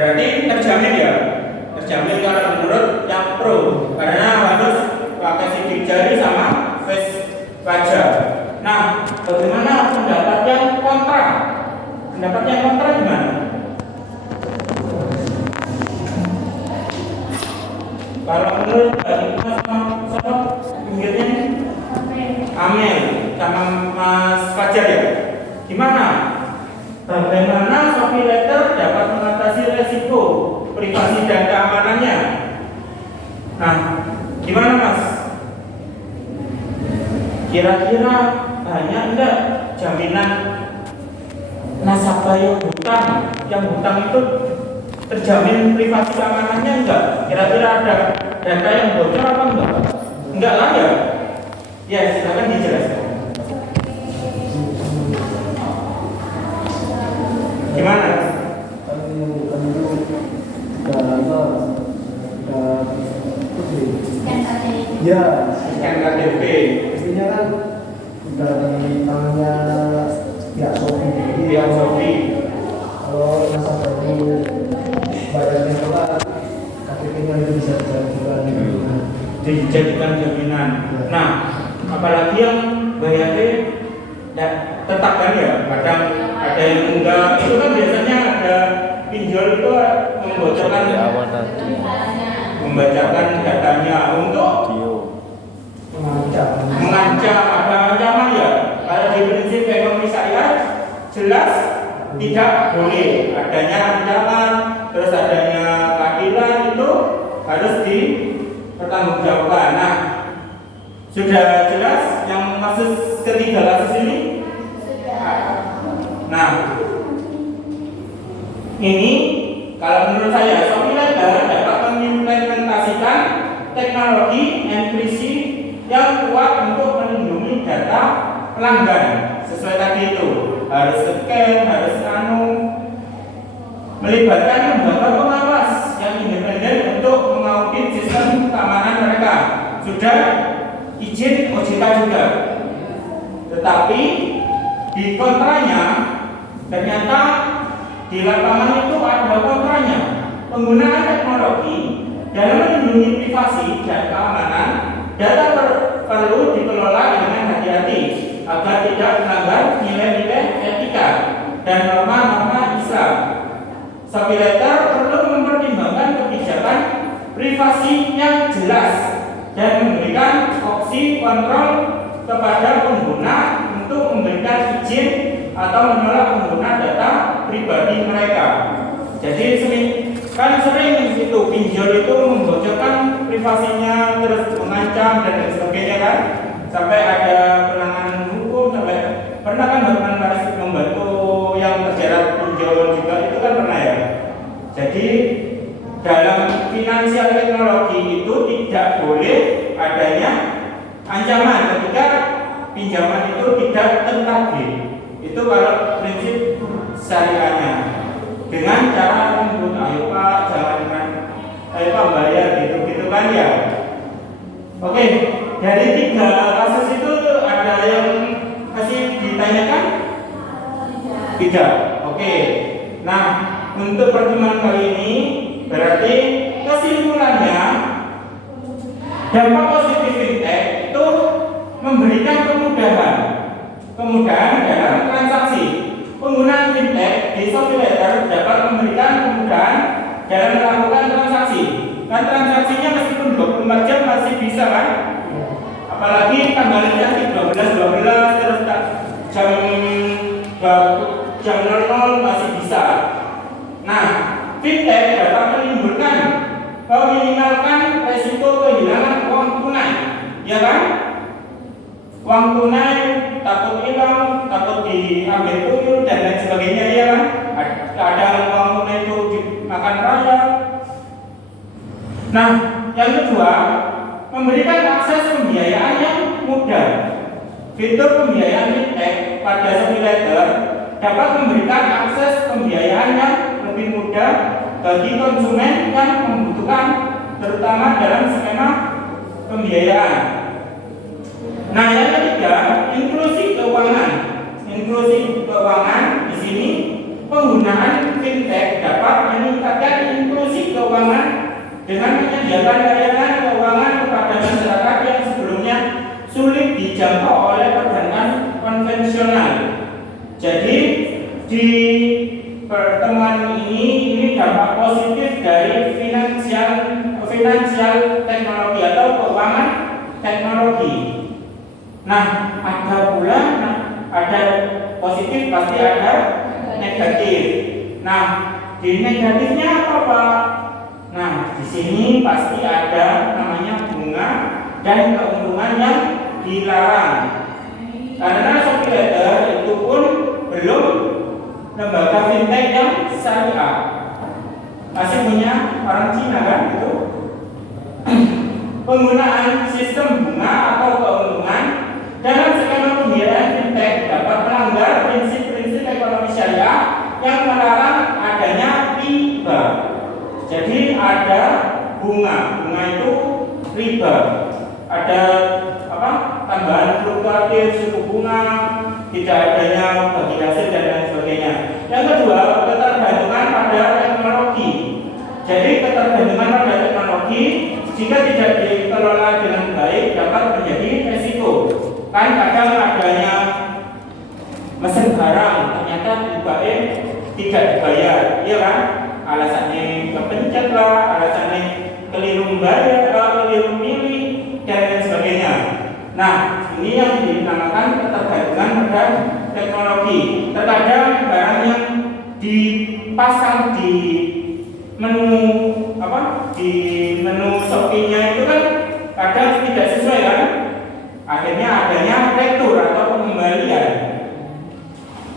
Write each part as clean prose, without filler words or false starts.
Berarti terjamin ya, terjamin kalau menurut yang pro, karena harus pakai sidik jari sama face wajah. Nah, bagaimana pendapat yang kontra? Pendapat yang kontra gimana? Kalau menurut sama pinggirnya Amel sama Mas Fajar ya, gimana? Bagaimana copywriter dapat mengatasi resiko privasi dan keamanannya? Nah, gimana Mas? Kira-kira banyak enggak jaminan nasabah yang hutang itu terjamin privasi keamanannya enggak? Kira-kira ada data yang bocor apa enggak? Enggak lah ya? Ya, silakan dijelaskan. Gimana? Ya, Scan KTP. pastinya kan dari tangannya pihak Shopee. Pihak Shopee. Kalau nasabah itu bayarnya telat, KTP-nya itu bisa dijadikan jaminan. Nah, apalagi yang bayarnya tetap kan ya, kadang ada yang enggak. Itu kan biasanya ada pinjol itu membacakan datanya untuk mengancam, ada ancaman ya. Kalau di prinsip ekonomi syariah jelas tidak boleh adanya ancaman, terus adanya keadilan itu harus dipertanggungjawabkan. Nah, sudah jelas yang kasus ketiga kasus ini. Nah, ini kalau menurut saya copywriter dapat mengimplementasikan teknologi enkripsi yang kuat untuk melindungi data pelanggan. Sesuai tadi itu harus scan, harus melibatkan lembaga pengawas yang independen untuk mengaudit sistem keamanan mereka. Sudah izin OJK juga. Tetapi di kontranya ternyata di lapangan itu ada kontranya. Penggunaan teknologi dalam melindungi privasi dan keamanan data perlu dikelola dengan hati-hati agar tidak melanggar nilai-nilai etika dan norma-norma Islam. Copywriter perlu mempertimbangkan kebijakan privasi yang jelas dan memberikan opsi kontrol kepada pengguna untuk memberikan izin atau menolak pengguna data pribadi mereka. Jadi sering itu pinjol itu membocorkan privasinya, terus mengancam dan lain sebagainya kan, sampai ada penanganan hukum, sampai pernah kan Bapak membantu yang terjerat pinjol juga, itu kan pernah ya. Jadi dalam finansial teknologi itu tidak boleh adanya ancaman ketika pinjaman itu tidak tertagih. Itu kalau prinsip syariahnya. Dengan cara menyebut ayo Pak, jangan ayo Pak bayar gitu kan ya. Oke, dari 3 kasus itu ada yang masih ditanyakan? Tidak. Oke. Nah, untuk pertemuan kali ini berarti kesimpulannya dampak positif fintech itu memberikan kemudahan dalam transaksi. Penggunaan fintech di copywriter dapat memberikan kemudahan dalam melakukan transaksi. Kan transaksinya meskipun 24 jam masih bisa kan? Apalagi tanggalnya di 12 terus jam 00 masih bisa. Nah, fintech dapat meminimalkan resiko kehilangan uang tunai, ya kan? Uang tunai takut hilang, takut diambil tuyul dan lain sebagainya, ya kan? Kadang uang tunai itu dimakan raya. Nah, yang kedua, memberikan akses pembiayaan yang mudah. Fitur pembiayaan fintech pada copywriter dapat memberikan akses pembiayaan yang lebih mudah bagi konsumen yang membutuhkan, terutama dalam skema pembiayaan. Nah, yang ketiga, inklusi keuangan. Inklusi keuangan di sini penggunaan fintech dapat meningkatkan dengan menyediakan layanan keuangan kepada masyarakat yang sebelumnya sulit dijangkau oleh perbankan konvensional. Jadi di pertemuan ini dampak positif dari finansial teknologi atau keuangan teknologi. Nah, ada positif pasti ada negatif. Nah, di negatifnya apa, Pak? Nah, di sini pasti ada namanya bunga dan keuntungan yang dilarang. Karena ShopeeLetter itu pun belum lembaga fintech yang syariah, masih punya orang Cina kan itu. Penggunaan sistem bunga atau keuntungan dalam skema pembiayaan fintech dapat melanggar prinsip-prinsip ekonomi syariah yang melarang adanya riba. Jadi ada bunga itu riba. Ada tambahan fluktuatif suku bunga, tidak adanya bagi hasil dan lain sebagainya. Yang kedua, ketergantungan pada teknologi. Jadi ketergantungan pada teknologi jika tidak dikelola dengan baik dapat menjadi resiko. Kan kadang adanya mesin barang ternyata tidak dibayar, iya kan? Alasannya kepencet lah, alasannya keliru membayar, keliru milih dan lain sebagainya. Nah, ini yang dinamakan ketergantungan pada teknologi. Terkadang barang yang dipasang di menu Shopee-nya itu kan kadang tidak sesuai kan? Akhirnya adanya retur atau pengembalian.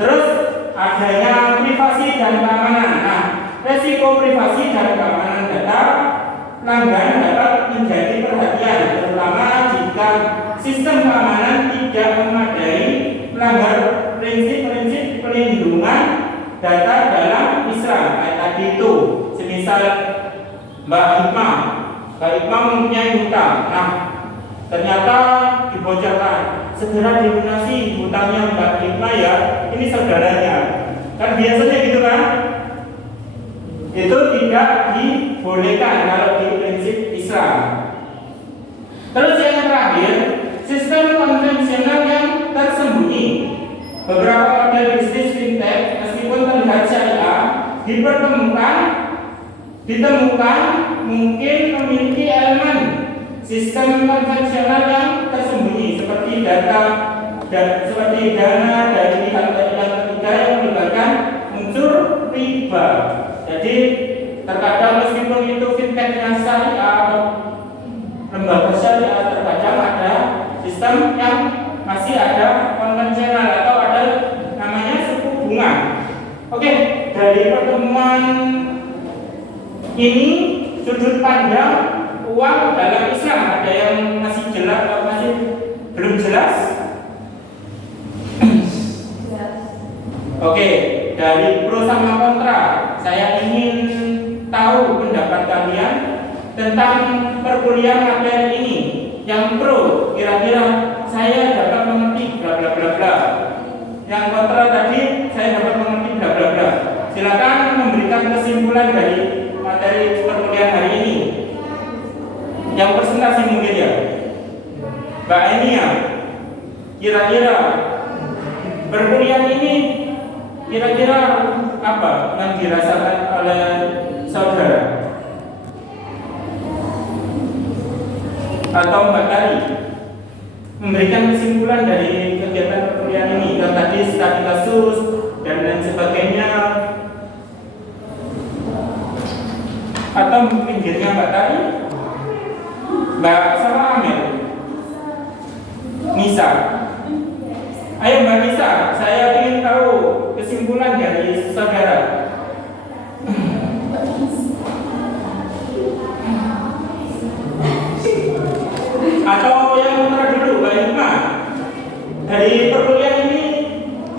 Terus adanya privasi dan keamanan. Nah, resiko privasi dan keamanan data pelanggan dapat menjadi perhatian, terutama jika sistem keamanan tidak memadai, melanggar prinsip-prinsip pelindungan data dalam Islam. Kayak tadi itu, semisal Mbak Hikmah mempunyai hutang. Nah, ternyata dibocorkan, segera dilunasi hutangnya Mbak Hikmah ya, ini saudaranya. Kan biasanya gitu kan? Itu tidak dibolehkan kalau di prinsip Islam. Terus yang terakhir, sistem konvensional yang tersembunyi. Beberapa model bisnis fintech meskipun terlihat syariah ditemukan mungkin memiliki elemen sistem konvensional yang tersembunyi seperti dana dari pihak ketiga yang melibatkan unsur riba. Jadi terkadang meskipun itu fintechnya syariah atau lembaga syariah, terkadang ada sistem yang masih ada konvensional atau ada namanya suku bunga. Oke, dari pertemuan ini sudut pandang uang dalam Islam ada yang masih jelas atau masih belum jelas? Oke, dari pro sama kontra, saya ingin tahu pendapat kalian tentang perkuliahan materi ini. Yang pro, kira-kira saya dapat mengerti bla bla bla bla. Yang kontra tadi, saya dapat mengerti bla bla bla. Silakan memberikan kesimpulan dari materi perkuliahan hari ini. Yang presentasi mungkin ya, Mbak Eni ya. Kira-kira perkuliahan ini kira-kira apa yang dirasakan oleh saudara atau Mbak Tari memberikan kesimpulan dari kegiatan perkuliahan ini, yang tadi studi kasus dan lain sebagainya, atau pinggirnya Mbak Tari, Mbak sama Amel, Nisa. Ayo Mbak Nisa, saya ingin tahu kesimpulan dari saudara. Atau yang kontra dulu, Mbak Hikmah. Dari perkuliahan ini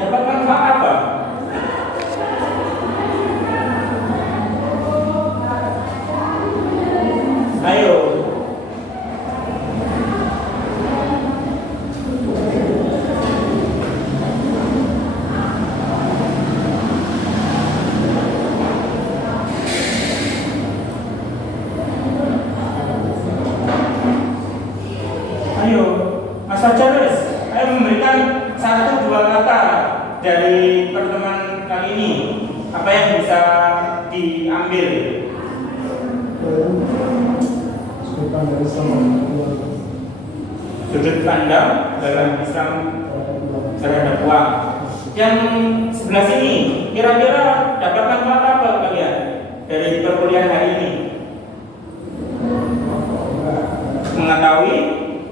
dapat manfaat apa? Ayo. Apa yang bisa diambil? Sudut pandang Islam Sudut pandang dalam Islam terhadap uang. Yang sebelah sini, kira-kira dapat manfaat apa kalian dari perkuliahan hari ini? Mengetahui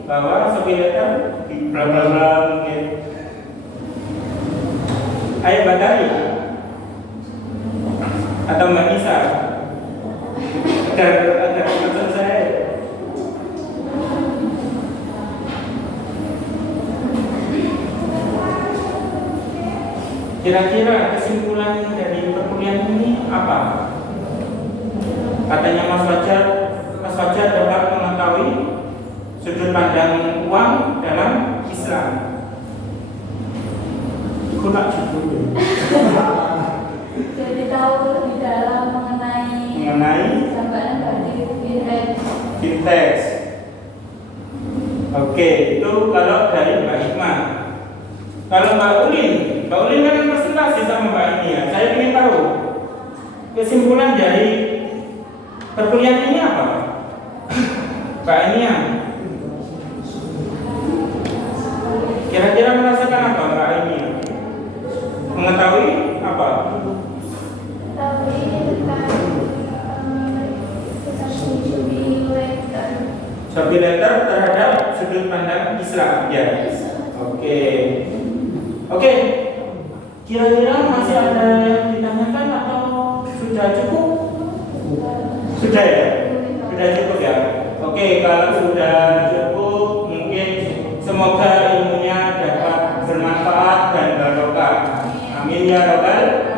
bahwa sepiliter di bla bla bla mungkin. Ayo Batari atau Mbak Nisa agar pesan saya. Kira-kira kesimpulan dari perkuliahan ini apa? Katanya Mas Fajar dapat mengetahui sudut pandang uang dalam Islam. Kunak juga. Jadi tahu lebih dalam mengenai gambaran dari fintech. Oke, itu kalau dari Mbak Hikmah. Kalau Mbak Ulin kan presentasi sama Mbak ini ya. Saya ingin tahu kesimpulan dari perkuliahan ini apa? Mbak ini ya. Kira-kira merasakan apa Mbak ini? Mengetahui apa? Subletter terhadap sudut pandang Islam ya. Oke. Kira-kira masih ada yang ditanyakan atau sudah cukup? Sudah ya? Sudah cukup ya? Oke, kalau sudah cukup mungkin semoga ilmunya dapat bermanfaat dan barokah. Amin ya rabbal